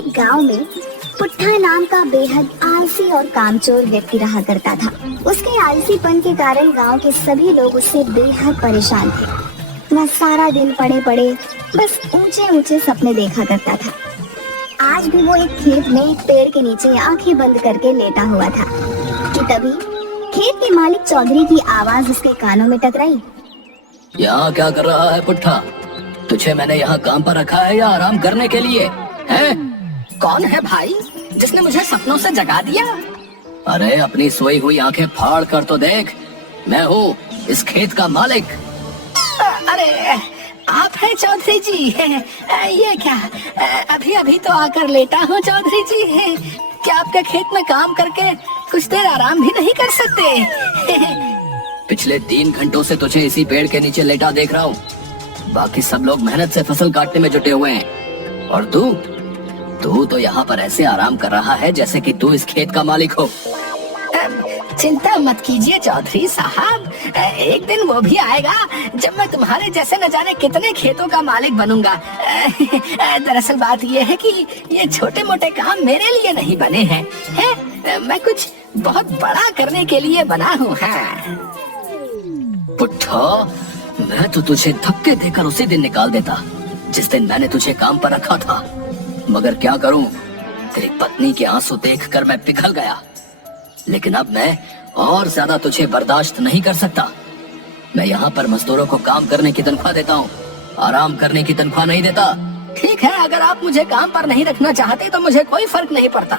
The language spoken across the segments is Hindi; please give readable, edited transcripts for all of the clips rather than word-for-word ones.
एक गांव में पुट्ठा नाम का बेहद आलसी और कामचोर व्यक्ति रहा करता था। उसके आलसीपन के कारण गांव के सभी लोग उससे बेहद परेशान थे। वह सारा दिन पड़े पड़े बस ऊंचे ऊंचे सपने देखा करता था। आज भी वो एक खेत में एक पेड़ के नीचे आंखें बंद करके लेटा हुआ था कि तभी खेत के मालिक चौधरी की आवाज उसके कानों में टकराई। यहाँ क्या कर रहा है पुट्ठा? तुझे मैंने यहाँ काम पर रखा है या आराम करने के लिए है? कौन है भाई जिसने मुझे सपनों से जगा दिया? अरे अपनी सोई हुई आंखें फाड़ कर तो देख, मैं हूँ इस खेत का मालिक। अरे आप हैं चौधरी जी? ये क्या, अभी अभी तो आकर लेटा हूँ चौधरी जी। क्या आपके खेत में काम करके कुछ देर आराम भी नहीं कर सकते? पिछले 3 घंटों से तुझे इसी पेड़ के नीचे लेटा देख रहा हूँ। बाकी सब लोग मेहनत से फसल काटने में जुटे हुए हैं और तू तो यहाँ पर ऐसे आराम कर रहा है जैसे कि तू इस खेत का मालिक हो। चिंता मत कीजिए चौधरी साहब, एक दिन वो भी आएगा जब मैं तुम्हारे जैसे न जाने कितने खेतों का मालिक बनूंगा। दरअसल बात ये है कि ये छोटे मोटे काम मेरे लिए नहीं बने हैं, मैं कुछ बहुत बड़ा करने के लिए बना हूँ। पुट्ठा, मैं तो तुझे धक्के देकर उसी दिन निकाल देता जिस दिन मैंने तुझे काम पर रखा था, मगर क्या करूं, तेरी पत्नी के आंसू देखकर मैं पिघल गया। लेकिन अब मैं और ज्यादा तुझे बर्दाश्त नहीं कर सकता। मैं यहाँ पर मजदूरों को काम करने की तनख्वाह देता हूँ, आराम करने की तनख्वाह नहीं देता। ठीक है, अगर आप मुझे काम पर नहीं रखना चाहते तो मुझे कोई फर्क नहीं पड़ता,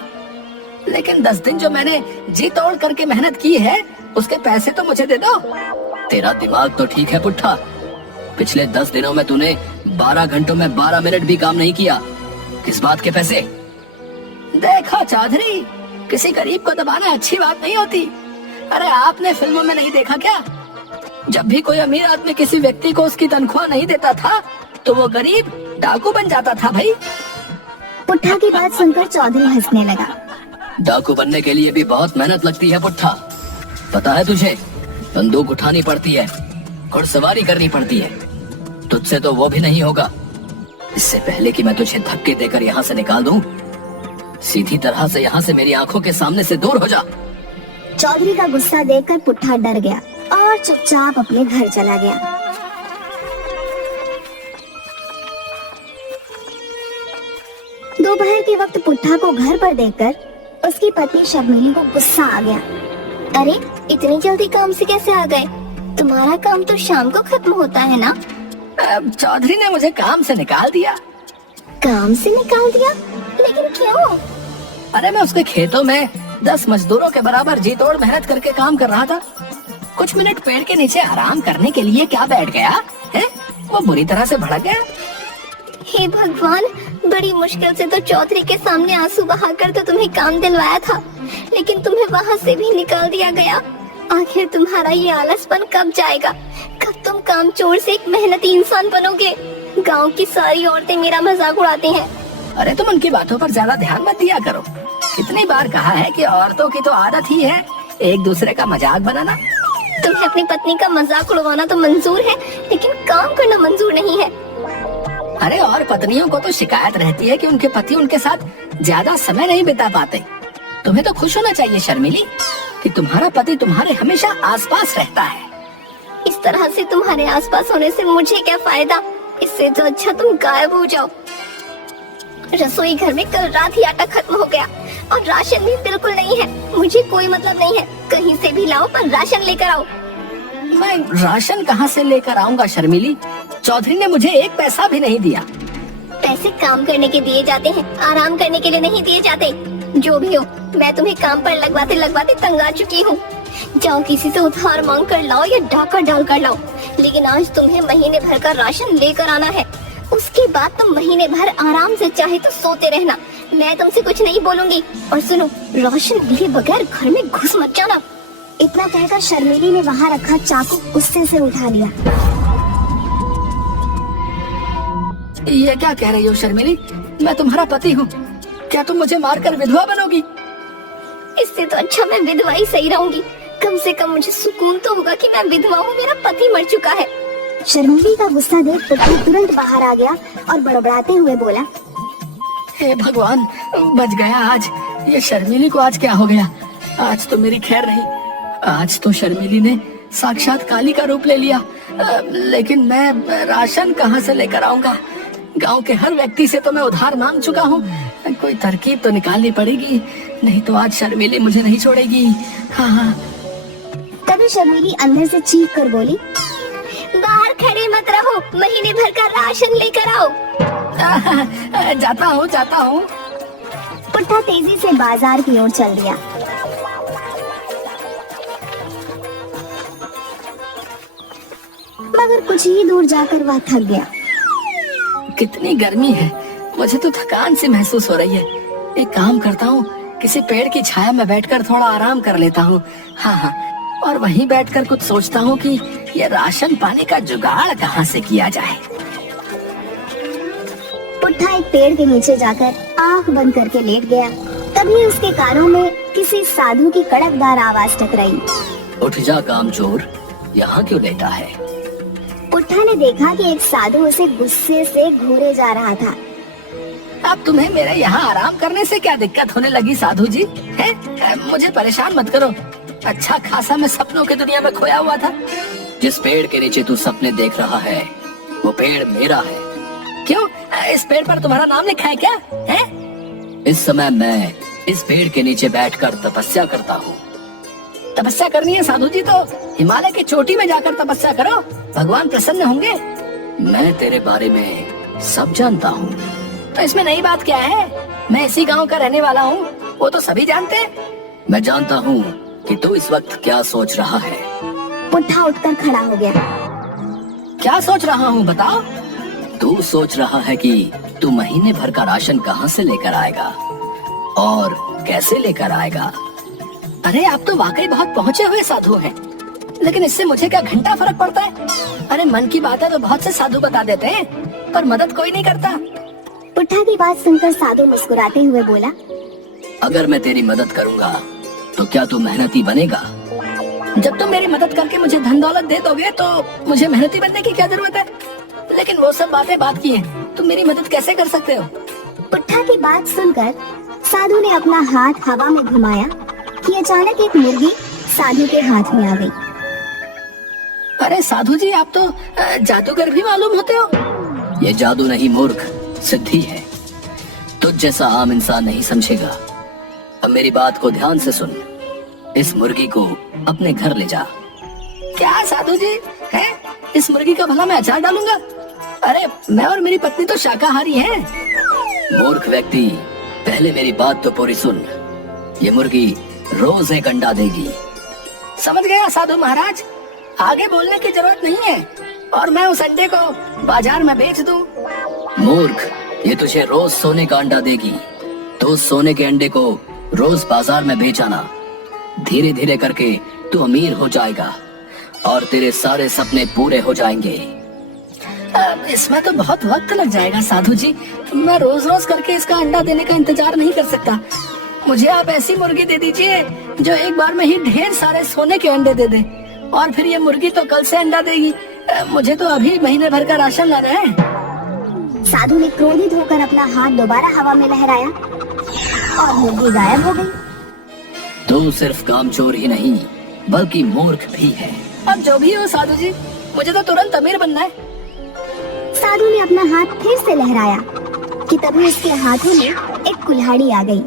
लेकिन 10 दिन जो मैंने जी तोड़ करके मेहनत की है उसके पैसे तो मुझे दे दो। तेरा दिमाग तो ठीक है पुट्ठा, पिछले 10 दिनों में तूने 12 घंटों में 12 मिनट भी काम नहीं किया। किस बात के पैसे? देखो चौधरी, किसी गरीब को दबाना अच्छी बात नहीं होती। अरे आपने फिल्मों में नहीं देखा क्या, जब भी कोई अमीर आदमी किसी व्यक्ति को उसकी तनख्वाह नहीं देता था तो वो गरीब डाकू बन जाता था भाई। पुट्ठा की बात सुनकर चौधरी हंसने लगा। डाकू बनने के लिए भी बहुत मेहनत लगती है पुट्ठा, पता है तुझे? बंदूक उठानी पड़ती है, घुड़सवारी करनी पड़ती है। तुझसे तो वो भी नहीं होगा। इससे पहले कि मैं तुझे धक्के देकर यहाँ से निकाल दूं, सीधी तरह से यहाँ से मेरी आंखों के सामने से दूर हो जा। चौधरी का गुस्सा देखकर पुट्ठा डर गया और चुपचाप अपने घर चला गया। दोपहर के वक्त पुट्ठा को घर पर देखकर उसकी पत्नी शर्मिली को गुस्सा आ गया। अरे इतनी जल्दी काम से कैसे आ गए? तुम्हारा काम तो शाम को खत्म होता है ना? चौधरी ने मुझे काम से निकाल दिया। काम से निकाल दिया? लेकिन क्यों? अरे मैं उसके खेतों में 10 मजदूरों के बराबर जी तोड़ मेहनत करके काम कर रहा था। कुछ मिनट पेड़ के नीचे आराम करने के लिए क्या बैठ गया है, वो बुरी तरह से भड़क गया। हे भगवान, बड़ी मुश्किल से तो चौधरी के सामने आंसू बहाकर तो तुम्हें काम दिलवाया था, लेकिन तुम्हें वहाँ से भी निकाल दिया गया। आखिर तुम्हारा ये आलसपन कब जाएगा? कब तुम कामचोर से एक मेहनती इंसान बनोगे? गांव की सारी औरतें मेरा मजाक उड़ाती हैं। अरे तुम उनकी बातों पर ज्यादा ध्यान मत दिया करो। कितनी बार कहा है कि औरतों की तो आदत ही है एक दूसरे का मजाक बनाना। तुम्हें अपनी पत्नी का मजाक उड़वाना तो मंजूर है, लेकिन काम करना मंजूर नहीं है। अरे और पत्नियों को तो शिकायत रहती है कि उनके पति उनके साथ ज्यादा समय नहीं बिता पाते। तुम्हें तो खुश होना चाहिए शर्मिली कि तुम्हारा पति तुम्हारे हमेशा आसपास रहता है। इस तरह से तुम्हारे आसपास होने से मुझे क्या फायदा? इससे तो अच्छा तुम गायब हो जाओ। रसोई घर में कल रात ही आटा खत्म हो गया और राशन भी बिल्कुल नहीं है। मुझे कोई मतलब नहीं है, कहीं से भी लाओ पर राशन लेकर आओ। मैं राशन कहाँ से लेकर आऊँगा शर्मिली? चौधरी ने मुझे 1 पैसा भी नहीं दिया। पैसे काम करने के दिए जाते हैं, आराम करने के लिए नहीं दिए जाते। जो भी हो, मैं तुम्हें काम पर लगवाते लगवाते तंग आ चुकी हूँ। जाओ किसी से उधार मांग कर लाओ या डाका डाल कर लाओ, लेकिन आज तुम्हें महीने भर का राशन लेकर आना है। उसके बाद तुम महीने भर आराम से चाहे तो सोते रहना, मैं तुमसे कुछ नहीं बोलूंगी। और सुनो, राशन लिए बगैर घर में घुस मत जाना। इतना कहकर शर्मिली ने वहाँ रखा चाकू गुस्से से उठा लिया। ये क्या कह रही हो शर्मिली? मैं तुम्हारा पति हूँ, क्या तुम मुझे मारकर विधवा बनोगी? इससे तो अच्छा मैं विधवा ही सही रहूंगी। कम से कम मुझे सुकून तो होगा कि मैं विधवा हूँ, मेरा पति मर चुका है। शर्मिली का गुस्सा देख पुट्ठा तुरंत बाहर आ गया और बड़बड़ाते हुए बोला, हे भगवान, बच गया आज। ये शर्मिली को आज क्या हो गया? आज तो मेरी खैर नहीं। आज तो शर्मिली ने साक्षात काली का रूप ले लिया। लेकिन मैं राशन कहाँ से लेकर आऊंगा? गांव के हर व्यक्ति से तो मैं उधार मांग चुका हूँ। कोई तरकीब तो निकालनी पड़ेगी, नहीं तो आज शर्मिली मुझे नहीं छोड़ेगी। हाँ। तभी शर्मिली अंदर से चीख कर बोली, बाहर खड़े मत रहो, महीने भर का राशन लेकर आओ। जाता हूँ। पुट्ठा तेजी से बाजार की ओर चल दिया। मगर कुछ ही दूर जाकर वह थक गया। कितनी गर्मी है, मुझे तो थकान सी महसूस हो रही है। एक काम करता हूँ, किसी पेड़ की छाया में बैठकर थोड़ा आराम कर लेता हूँ। हाँ, और वहीं बैठकर कुछ सोचता हूँ कि ये राशन पानी का जुगाड़ कहाँ से किया जाए। पुट्ठा एक पेड़ के नीचे जाकर आंख बंद करके लेट गया। तभी उसके कानों में किसी साधु की कड़कदार आवाज टकराई। उठ जा कामचोर, यहाँ क्यों लेटा है? पुट्ठा ने देखा कि एक साधु उसे गुस्से से घूरे जा रहा था। अब तुम्हें मेरे यहाँ आराम करने से क्या दिक्कत होने लगी साधु जी? हैं? मुझे परेशान मत करो। अच्छा खासा मैं सपनों की दुनिया में खोया हुआ था। जिस पेड़ के नीचे तू सपने देख रहा है, वो पेड़ मेरा है। क्यों? इस पेड़ पर तुम्हारा नाम लिखा है क्या? है? इस समय मैं इस पेड़ के नीचे बैठकर तपस्या करता हूँ। तपस्या करनी है साधु जी तो हिमालय की चोटी में जाकर तपस्या करो, भगवान प्रसन्न होंगे। मैं तेरे बारे में सब जानता हूँ। तो इसमें नई बात क्या है? मैं इसी गांव का रहने वाला हूँ, वो तो सभी जानते हैं। मैं जानता हूँ कि तू इस वक्त क्या सोच रहा है। पुट्ठा उठकर खड़ा हो गया। क्या सोच रहा हूँ बताओ? तू सोच रहा है कि तू महीने भर का राशन कहाँ से लेकर आएगा और कैसे लेकर आएगा। अरे आप तो वाकई बहुत पहुँचे हुए साधु हैं, लेकिन इससे मुझे क्या घंटा फर्क पड़ता है? अरे मन की बातें तो बहुत से साधु बता देते हैं, पर मदद कोई नहीं करता। पुट्ठा की बात सुनकर साधु मुस्कुराते हुए बोला, अगर मैं तेरी मदद करूँगा तो क्या तू मेहनती बनेगा? जब तुम मेरी मदद करके मुझे धन दौलत दे दोगे तो मुझे मेहनती बनने की क्या जरूरत है? लेकिन वो सब बातें बात की हैं, तुम मेरी मदद कैसे कर सकते हो? पुट्ठा की बात सुनकर साधु ने अपना हाथ हवा में घुमाया कि अचानक एक मुर्गी साधु के हाथ में आ गई। अरे साधु जी, आप तो जादूगर भी मालूम होते हो। ये जादू नहीं मूर्ख, सिद्धि है। तुझ जैसा आम इंसान नहीं समझेगा। अब मेरी बात को ध्यान से सुन। इस मुर्गी को अपने घर ले जा। क्या साधु जी है? इस मुर्गी का भला मैं अचार डालूंगा? अरे मैं और मेरी पत्नी तो शाकाहारी हैं। मूर्ख व्यक्ति, पहले मेरी बात तो पूरी सुन। ये मुर्गी रोज एक अंडा देगी। समझ गया साधु महाराज, आगे बोलने की जरूरत नहीं है। और मैं उस अंडे को बाजार में बेच दूं? मूर्ख, ये तुझे रोज सोने का अंडा देगी। तो उस सोने के अंडे को रोज बाजार में बेच आना। धीरे धीरे करके तू अमीर हो जाएगा और तेरे सारे सपने पूरे हो जाएंगे। इसमें तो बहुत वक्त लग जाएगा साधु जी। मैं रोज रोज करके इसका अंडा देने का इंतजार नहीं कर सकता। मुझे आप ऐसी मुर्गी दे दीजिए जो एक बार में ही ढेर सारे सोने के अंडे दे दे, और फिर ये मुर्गी तो कल से अंडा देगी। मुझे तो अभी महीने भर का राशन लाना है। साधु ने क्रोधित होकर अपना हाथ दोबारा हवा में लहराया और मुर्गी गायब हो गई। तू सिर्फ कामचोर ही नहीं बल्कि मूर्ख भी है। अब जो भी हो साधु जी, मुझे तो तुरंत अमीर बनना है। साधु ने अपना हाथ फिर से लहराया कि तभी उसके हाथों में एक कुल्हाड़ी आ गई।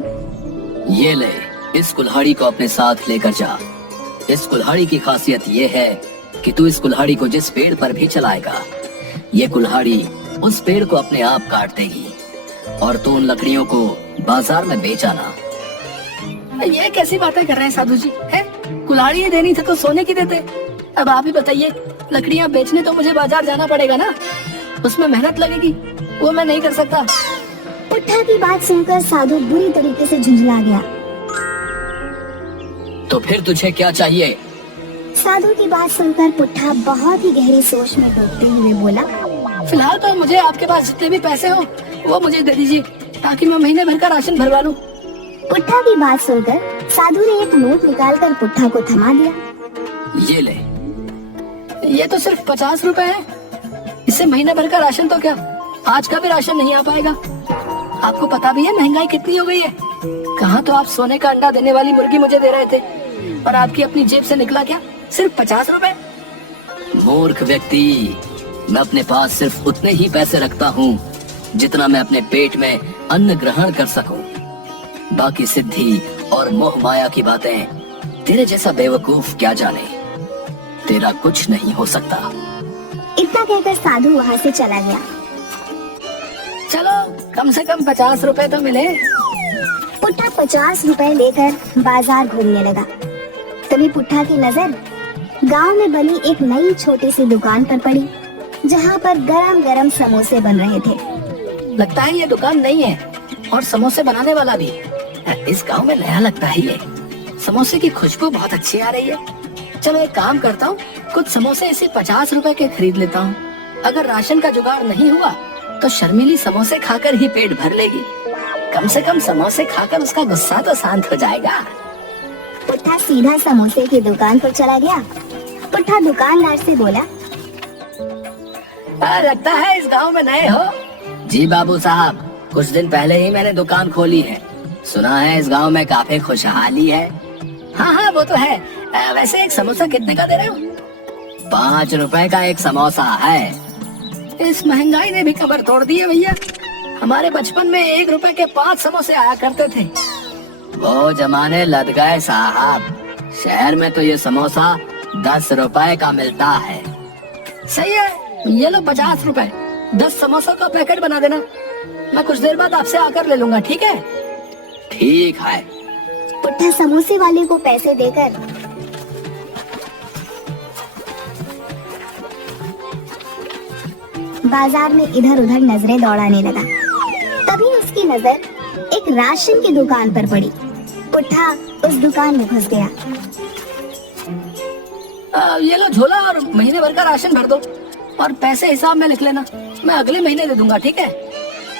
ये ले, इस कुल्हाड़ी को अपने साथ लेकर जा। इस कुल्हाड़ी की खासियत ये है कि तू इस कुल्हाड़ी को जिस पेड़ पर भी चलाएगा, ये कुल्हाड़ी उस पेड़ को अपने आप काट देगी और तू उन लकड़ियों को बाजार में बेच आना। ये कैसी बातें कर रहे हैं साधु जी? है कुल्हाड़ी ही देनी थी तो सोने की देते। अब आप ही बताइए, लकड़ियाँ बेचने तो मुझे बाजार जाना पड़ेगा ना, उसमें मेहनत लगेगी, वो मैं नहीं कर सकता। पुट्ठा की बात सुनकर साधु बुरी तरीके से झुंझला गया। तो फिर तुझे क्या चाहिए? साधु की बात सुनकर पुट्ठा बहुत ही गहरी सोच में डूबते हुए बोला, फिलहाल तो मुझे आपके पास जितने भी पैसे हो वो मुझे दे दीजिए, ताकि मैं महीने भर का राशन भरवा लूं। पुट्ठा की बात सुनकर साधु ने एक नोट निकालकर पुट्ठा को थमा दिया। ये ले। ये तो सिर्फ 50 रुपए है, इससे महीने भर का राशन तो क्या आज का भी राशन नहीं आ पाएगा। आपको पता भी है महंगाई कितनी हो गई है। कहाँ तो आप सोने का अंडा देने वाली मुर्गी मुझे दे रहे थे, और आपकी अपनी जेब से निकला क्या सिर्फ 50 रुपए। मूर्ख व्यक्ति, मैं अपने पास सिर्फ उतने ही पैसे रखता हूँ जितना मैं अपने पेट में अन्न ग्रहण कर सकूं। बाकी सिद्धि और मोह माया की बातें तेरे जैसा बेवकूफ क्या जाने। तेरा कुछ नहीं हो सकता। इतना कहकर साधु वहाँ से चला गया। चलो कम से कम 50 रुपए तो मिले। पुट्ठा 50 रुपए लेकर बाजार घूमने लगा। तभी पुट्ठा की नजर गांव में बनी एक नई छोटी सी दुकान पर पड़ी, जहां पर गरम गरम समोसे बन रहे थे। लगता है ये दुकान नई है और समोसे बनाने वाला भी इस गांव में नया लगता है। ये समोसे की खुशबू बहुत अच्छी आ रही है। चलो एक काम करता हूँ, कुछ समोसे इसे 50 रुपए के खरीद लेता हूँ। अगर राशन का जुगाड़ नहीं हुआ तो शर्मिली समोसे खाकर ही पेट भर लेगी। कम से कम समोसे खाकर उसका गुस्सा तो शांत हो जाएगा। पुट्ठा सीधा समोसे की दुकान पर चला गया। पुट्ठा दुकानदार से बोला, लगता है इस गांव में नए हो। जी बाबू साहब, कुछ दिन पहले ही मैंने दुकान खोली है। सुना है इस गांव में काफी खुशहाली है। हाँ हाँ वो तो है। वैसे एक समोसा कितने का दे रहे हो? 5 रुपए का एक समोसा है। इस महंगाई ने भी कमर तोड़ दी है भैया। हमारे बचपन में 1 रुपए के 5 समोसे आया करते थे। वो जमाने लद गए साहब। शहर में तो ये समोसा 10 रुपए का मिलता है। सही है, ये लो 50 रुपए। 10 समोसों का पैकेट बना देना। मैं कुछ देर बाद आपसे आकर ले लूंगा, ठीक है? ठीक है। पुट्ठा समोसे वाले को पैसे देकर बाजार में इधर उधर नजरें दौड़ाने लगा। तभी उसकी नजर एक राशन की दुकान पर पड़ी। पुट्ठा उस दुकान में घुस गया। ये लो झोला और महीने भर का राशन भर दो, और पैसे हिसाब में लिख लेना। मैं अगले महीने दे दूंगा, ठीक है?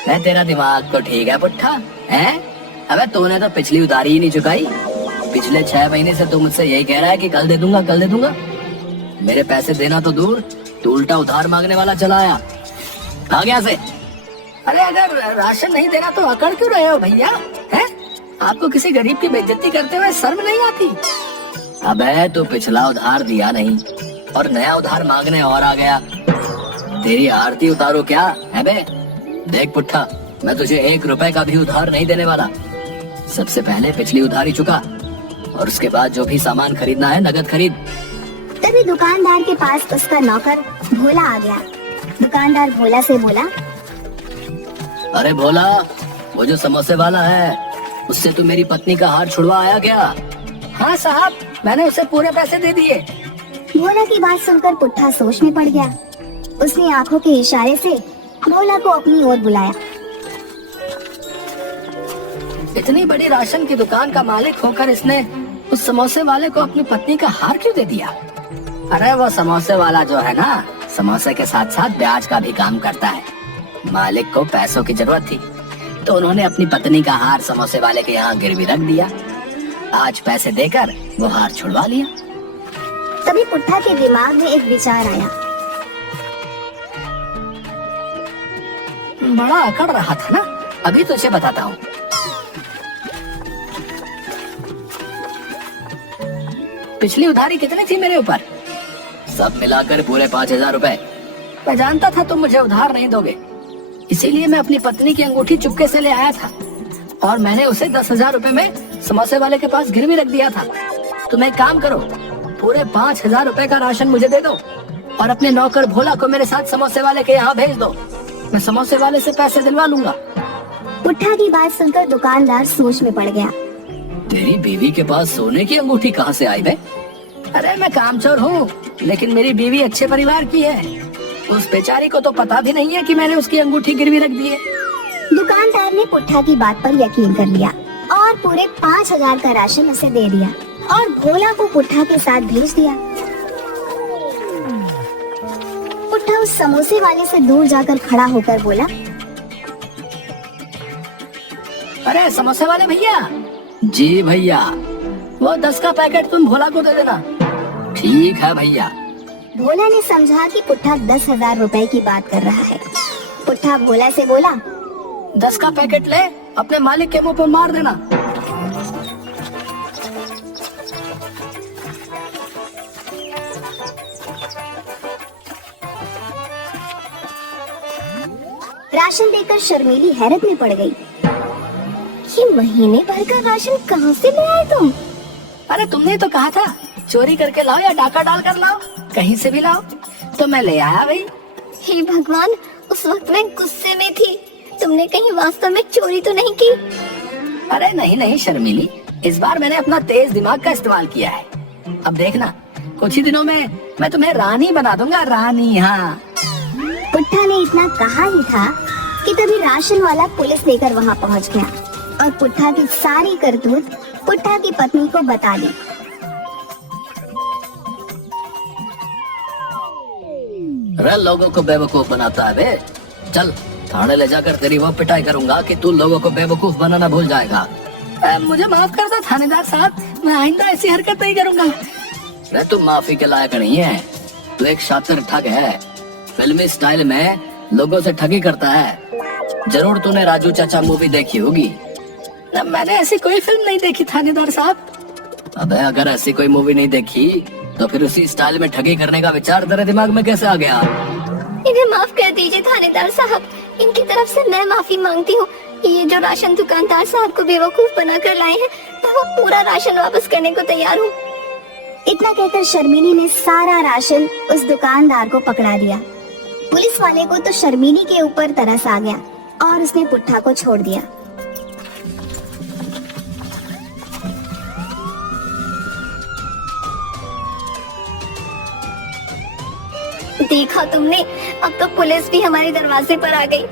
मैं तेरा दिमाग तो ठीक है पुट्ठा, हैं? अबे तूने तो पिछली उधारी ही नहीं चुकाई। पिछले 6 महीने से तू मुझसे यही कह रहा है कि कल दे दूंगा, कल दे दूंगा। मेरे पैसे देना तो दूर, तू उल्टा उधार मांगने वाला चला आया। आ गया से। अरे अगर राशन नहीं देना तो अकड़ क्यों रहे हो भैया? हैं? आपको किसी गरीब की बेइज्जती करते हुए शर्म नहीं आती? अबे तू पिछला उधार दिया नहीं और नया उधार मांगने और आ गया। तेरी आरती उतारो क्या है बे? देख पुट्ठा, मैं तुझे 1 रुपए का भी उधार नहीं देने वाला। सबसे पहले पिछली उधारी चुका, और उसके बाद जो भी सामान खरीदना है नगद खरीद। तभी दुकानदार के पास उसका नौकर भोला आ गया। दुकानदार भोला से बोला, अरे भोला, वो जो समोसे वाला है, उससे तू मेरी पत्नी का हार छुड़वा आया क्या? हाँ साहब, मैंने उसे पूरे पैसे दे दिए। भोला की बात सुनकर पुट्ठा सोच में पड़ गया। उसने आंखों के इशारे से भोला को अपनी ओर बुलाया। इतनी बड़ी राशन की दुकान का मालिक होकर इसने उस समोसे वाले को अपनी पत्नी का हार क्यों दे दिया? अरे वो समोसे वाला जो है ना, समोसे के साथ साथ ब्याज का भी काम करता है। मालिक को पैसों की जरूरत थी, तो उन्होंने अपनी पत्नी का हार समोसे वाले के यहाँ गिरवी रख दिया। आज पैसे देकर वो हार छुड़वा लिया। तभी पुट्ठा के दिमाग में एक विचार आया। बड़ा अकड़ रहा था ना, अभी तुझे बताता हूँ। पिछली उधारी कितनी थी मेरे ऊपर? सब मिलाकर पूरे 5000 रुपए। मैं जानता था तुम मुझे उधार नहीं दोगे, इसीलिए मैं अपनी पत्नी की अंगूठी चुपके से ले आया था, और मैंने उसे 10,000 रुपए में समोसे वाले के पास गिरवी रख दिया था। तुम एक काम करो, पूरे 5,000 रुपए का राशन मुझे दे दो, और अपने नौकर भोला को मेरे साथ समोसे वाले के यहाँ भेज दो। मैं समोसे वाले से पैसे दिलवा लूंगा। पुट्ठा की बात सुनकर दुकानदार सोच में पड़ गया। तेरी बीवी के पास सोने की अंगूठी कहाँ से आई बे? अरे मैं कामचोर हूँ, लेकिन मेरी बीवी अच्छे परिवार की है। उस बेचारी को तो पता भी नहीं है कि मैंने उसकी अंगूठी गिरवी रख दी है। दुकानदार ने पुट्ठा की बात पर यकीन कर लिया और पूरे 5,000 का राशन उसे दे दिया और भोला को पुट्ठा के साथ भेज दिया। पुट्ठा उस समोसे वाले से दूर जाकर खड़ा होकर बोला, अरे समोसे वाले भैया। जी भैया। वो 10 का पैकेट तुम भोला को दे देना। ठीक है भैया। भोला ने समझा कि पुट्ठा 10,000 रुपए की बात कर रहा है। पुट्ठा भोला से बोला, 10 का पैकेट ले, अपने मालिक के मुंह पर मार देना। राशन देकर शर्मीली हैरत में पड़ गई। ये महीने भर का राशन कहाँ से ले आए तुम? अरे तुमने तो कहा था चोरी करके लाओ या डाका डाल कर लाओ, कहीं से भी लाओ, तो मैं ले आया भाई। हे भगवान, उस वक्त मैं गुस्से में थी। तुमने कहीं वास्तव में चोरी तो नहीं की? अरे नहीं नहीं शर्मीली, इस बार मैंने अपना तेज दिमाग का इस्तेमाल किया है। अब देखना, कुछ ही दिनों में मैं तुम्हें रानी बना दूंगा, रानी। हाँ। पुट्ठा ने इतना कहा ही था कि तभी राशन वाला पुलिस लेकर वहाँ पहुँच गया और पुट्ठा की सारी करतूत पुट्ठा की पत्नी को बता दी। अरे लोगों को बेवकूफ बनाता है बे। चल थाने ले जाकर तेरी वो पिटाई करूंगा कि तू लोगों को बेवकूफ बनाना भूल जाएगा। मुझे माफ कर दो थानेदार साहब, मैं आइंदा ऐसी हरकत नहीं करूंगा। अरे तू माफी के लायक नहीं है, तू एक शातिर ठग है। फिल्मी स्टाइल में लोगों से ठगी करता है। जरूर तूने राजू चाचा मूवी देखी होगी। मैंने ऐसी कोई फिल्म नहीं देखी थानेदार साहब। अबे अगर ऐसी कोई मूवी नहीं देखी तो फिर उसी स्टाइल में ठगी करने का विचार तेरे दिमाग में कैसे आ गया? इन्हें माफ कर दीजिए थानेदार साहब, इनकी तरफ से मैं माफी मांगती हूँ। ये जो राशन दुकानदार साहब को बेवकूफ बना कर लाए हैं, तो वो पूरा राशन वापस करने को तैयार हूँ। इतना कहकर शर्मीली ने सारा राशन उस दुकानदार को पकड़ा दिया। पुलिस वाले को तो शर्मीली के ऊपर तरस आ गया और उसने पुट्ठा को छोड़ दिया। देखा तुमने, अब तो पुलिस भी हमारे दरवाजे पर आ गई।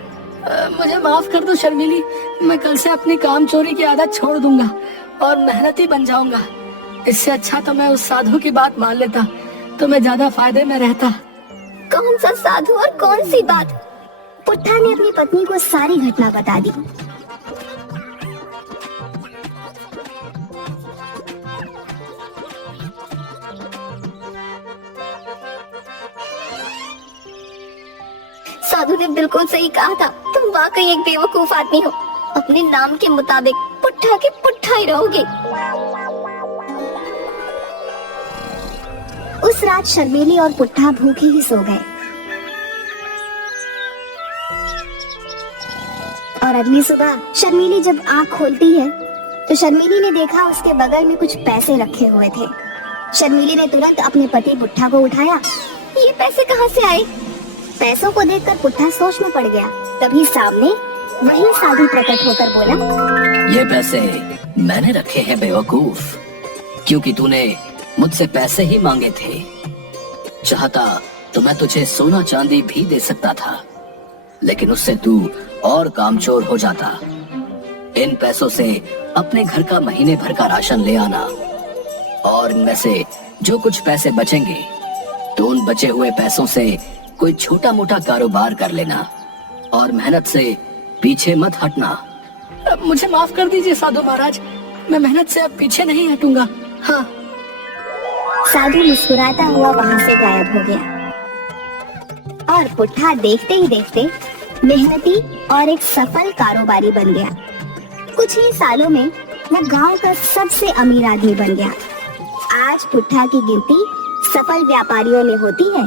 मुझे माफ कर दो शर्मीली, मैं कल से अपनी काम चोरी की आदत छोड़ दूंगा और मेहनती बन जाऊंगा। इससे अच्छा तो मैं उस साधु की बात मान लेता, तो मैं ज्यादा फायदे में रहता। कौन सा साधु और कौन सी बात? पुट्ठा ने अपनी पत्नी को सारी घटना बता दी। साधु ने बिल्कुल सही कहा था, तुम वाकई एक बेवकूफ आदमी हो। अपने नाम के मुताबिक पुट्ठा के पुट्ठा ही रहोगे। उस रात शर्मीली और पुट्ठा भूखे ही सो गए और अगली सुबह शर्मीली जब आँख खोलती है तो शर्मीली ने देखा उसके बगल में कुछ पैसे रखे हुए थे। शर्मीली ने तुरंत अपने पति पुट्ठा को उठाया। ये पैसे कहाँ से आए? पैसों को देखकर पुट्ठा सोच में पड़ गया। तभी सामने वही साधु प्रकट होकर बोला, ये पैसे मैंने रखे हैं बेवकूफ, क्योंकि तूने मुझसे पैसे ही मांगे थे। चाहता तो मैं तुझे सोना चांदी भी दे सकता था, लेकिन उससे तू और कामचोर हो जाता। इन पैसों से अपने घर का महीने भर का राशन ले आना और इनमें से जो कुछ पैसे बचेंगे तो उन बचे हुए पैसों से कोई छोटा मोटा कारोबार कर लेना और मेहनत से पीछे मत हटना। मुझे माफ कर दीजिए साधु महाराज, मैं मेहनत से अब पीछे नहीं हटूंगा। हाँ। साधु मुस्कुराता हुआ वहाँ से गायब हो गया और पुट्ठा देखते ही देखते मेहनती और एक सफल कारोबारी बन गया। कुछ ही सालों में वो गांव का सबसे अमीर आदमी बन गया। आज पुट्ठा की गिनती सफल व्यापारियों में होती है